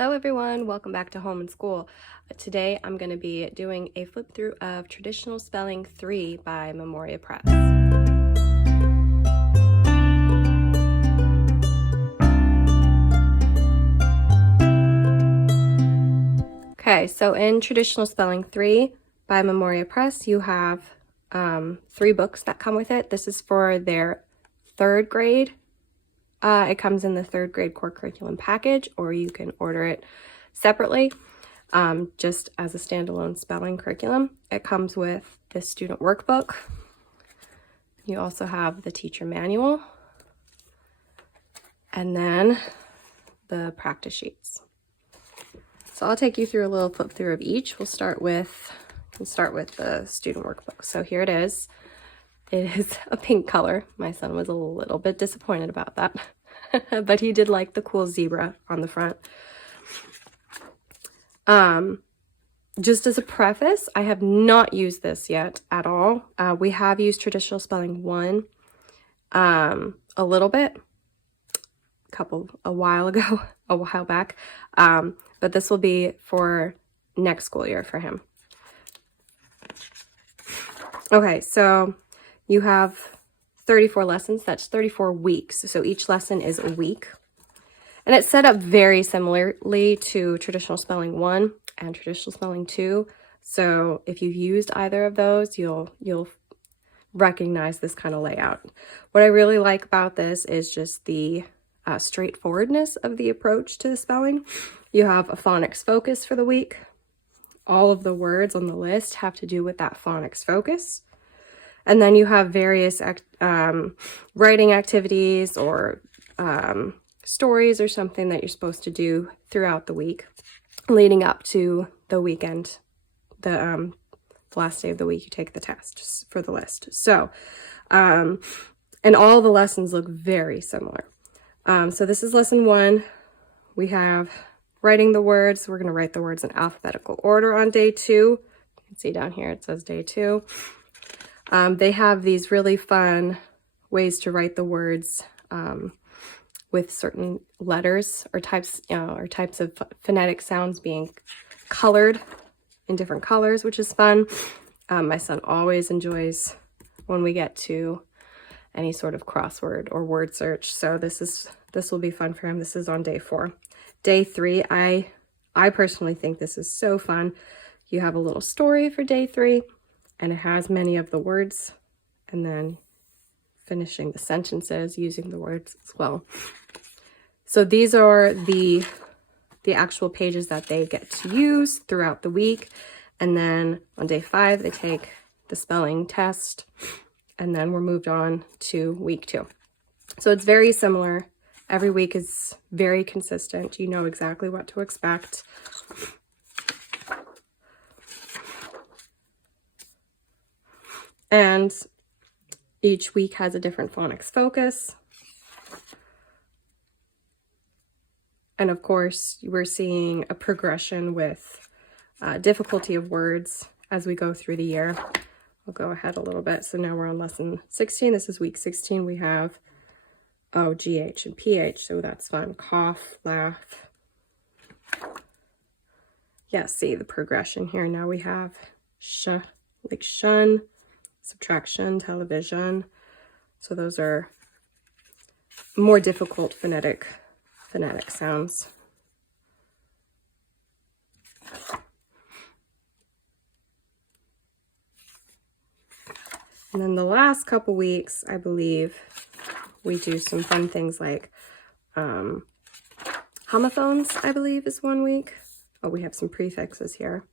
Hello everyone, welcome back to Home and School. Today I'm going to be doing a flip through of Traditional Spelling 3 by Memoria Press. Okay, so in Traditional Spelling 3 by Memoria Press, you have 3 books that come with it. This is for their 3rd grade. It comes in the 3rd grade core curriculum package, or you can order it separately, just as a standalone spelling curriculum. It comes with the student workbook. You also have the teacher manual, and then the practice sheets. So I'll take you through a little flip through of each. We'll start with the student workbook. So here it is. It is a pink color. My son was a little bit disappointed about that, but he did like the cool zebra on the front. Just as a preface, I have not used this yet at all. We have used Traditional Spelling 1 a little bit, a while back, but this will be for next school year for him. Okay, so you have 34 lessons. That's 34 weeks. So each lesson is a week. And it's set up very similarly to Traditional Spelling 1 and Traditional Spelling 2. So if you've used either of those, you'll recognize this kind of layout. What I really like about this is just the straightforwardness of the approach to the spelling. You have a phonics focus for the week. All of the words on the list have to do with that phonics focus. And then you have various writing activities or stories or something that you're supposed to do throughout the week leading up to the weekend. The last day of the week, you take the test for the list. So, and all the lessons look very similar. So this is lesson 1. We have writing the words. We're going to write the words in alphabetical order on day 2. You can see down here it says day 2. They have these really fun ways to write the words with certain letters or types of phonetic sounds being colored in different colors, which is fun. My son always enjoys when we get to any sort of crossword or word search. So this will be fun for him. This is on day 4. Day 3, I personally think this is so fun. You have a little story for day 3. And it has many of the words, and then finishing the sentences using the words as well. So these are the actual pages that they get to use throughout the week. And then on day 5, they take the spelling test, and then we're moved on to week 2. So it's very similar. Every week is very consistent. You know exactly what to expect. And each week has a different phonics focus. And of course, we're seeing a progression with difficulty of words as we go through the year. I'll go ahead a little bit. So now we're on lesson 16. This is week 16. We have, GH and PH. So that's fun. Cough, laugh. Yeah, see the progression here. Now we have sh, like shun. Subtraction, television. So those are more difficult phonetic sounds. And then the last couple weeks, I believe, we do some fun things like homophones, I believe, is one week. Oh, we have some prefixes here.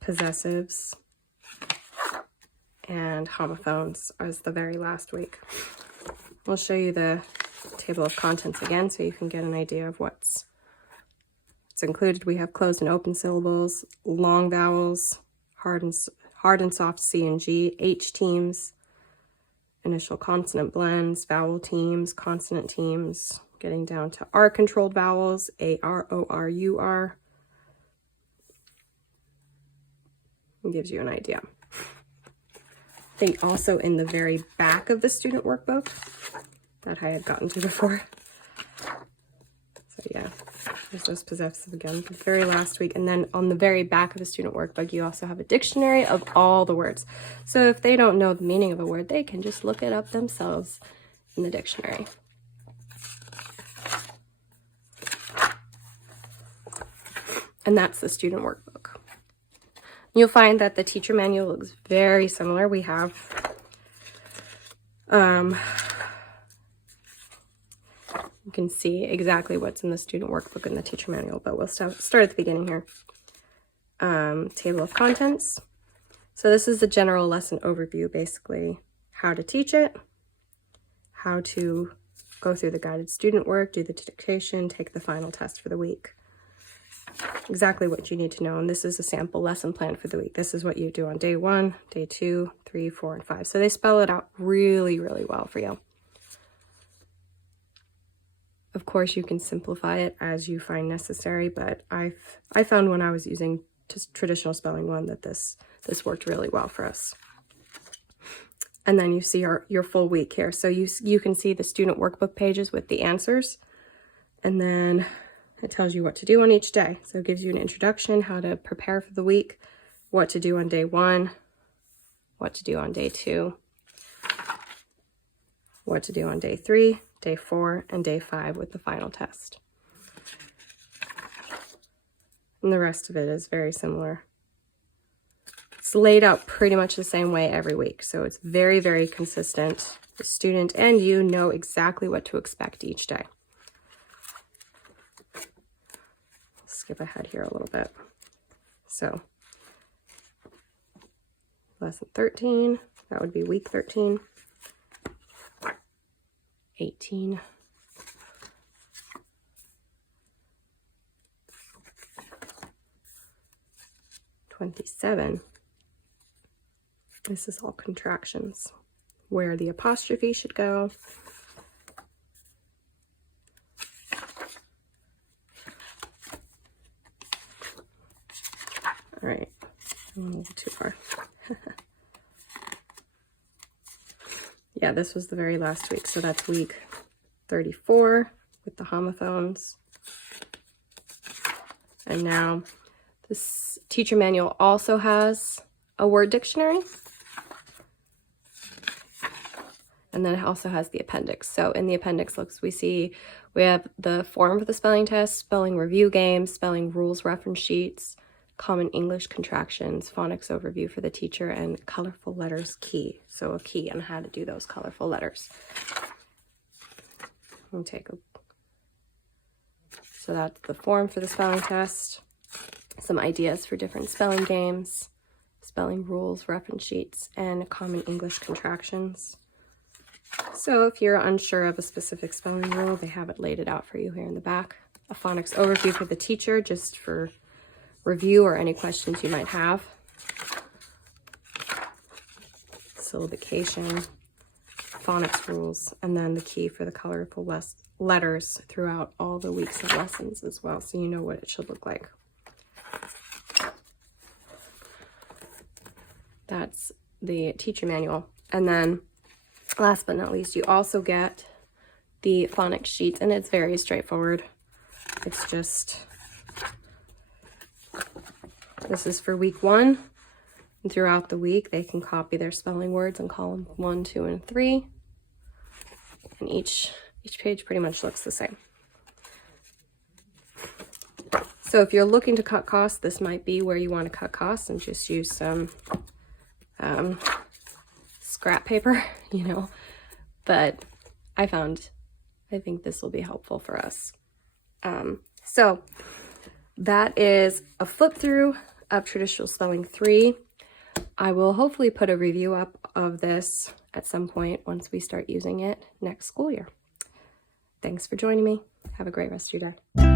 Possessives, and homophones as the very last week. We'll show you the table of contents again so you can get an idea of what's included. We have closed and open syllables, long vowels, hard and soft C and G, H teams, initial consonant blends, vowel teams, consonant teams, getting down to R-controlled vowels, A-R, O-R, U-R. Gives you an idea. I think also in the very back of the student workbook, that I had gotten to before. So yeah, there's those possessive again, the very last week. And then on the very back of the student workbook, you also have a dictionary of all the words. So if they don't know the meaning of a word, they can just look it up themselves in the dictionary. And that's the student workbook. You'll find that the teacher manual looks very similar. We have you can see exactly what's in the student workbook and the teacher manual, but we'll start at the beginning here. Table of contents. So this is the general lesson overview, basically how to teach it, how to go through the guided student work, do the dictation, take the final test for the week. Exactly what you need to know. And this is a sample lesson plan for the week. This is what you do on day 1, day 2, 3, 4, and 5. So they spell it out really, really well for you. Of course, you can simplify it as you find necessary, but I found when I was using Traditional Spelling 1 that this worked really well for us. And then you see your full week here. So you can see the student workbook pages with the answers, and then it tells you what to do on each day. So it gives you an introduction, how to prepare for the week, what to do on day 1, what to do on day 2, what to do on day 3, day 4, and day 5 with the final test. And the rest of it is very similar. It's laid out pretty much the same way every week, so it's very, very consistent. The student and you know exactly what to expect each day. Skip ahead here a little bit. So, lesson 13, that would be week 13. 18. 27. This is all contractions, where the apostrophe should go. All right, a little too far. Yeah, this was the very last week, so that's week 34 with the homophones. And now this teacher manual also has a word dictionary. And then it also has the appendix. So in the appendix, we have the form for the spelling test, spelling review games, spelling rules reference sheets, common English contractions, phonics overview for the teacher, and colorful letters key. So a key on how to do those colorful letters. So that's the form for the spelling test, some ideas for different spelling games, spelling rules, reference sheets, and common English contractions. So if you're unsure of a specific spelling rule, they have it laid out for you here in the back. A phonics overview for the teacher, just for review or any questions you might have. Syllabication, phonics rules, and then the key for the colorful letters throughout all the weeks of lessons as well, so you know what it should look like. That's the teacher manual. And then last but not least, you also get the phonics sheet, and it's very straightforward. It's just, this is for week 1, and throughout the week they can copy their spelling words in column 1, 2, and 3, and each page pretty much looks the same. So if you're looking to cut costs, this might be where you want to cut costs and just use some scrap paper, you know, but I think this will be helpful for us. So that is a flip through of Traditional Spelling 3. I will hopefully put a review up of this at some point once we start using it next school year. Thanks for joining me. Have a great rest of your day.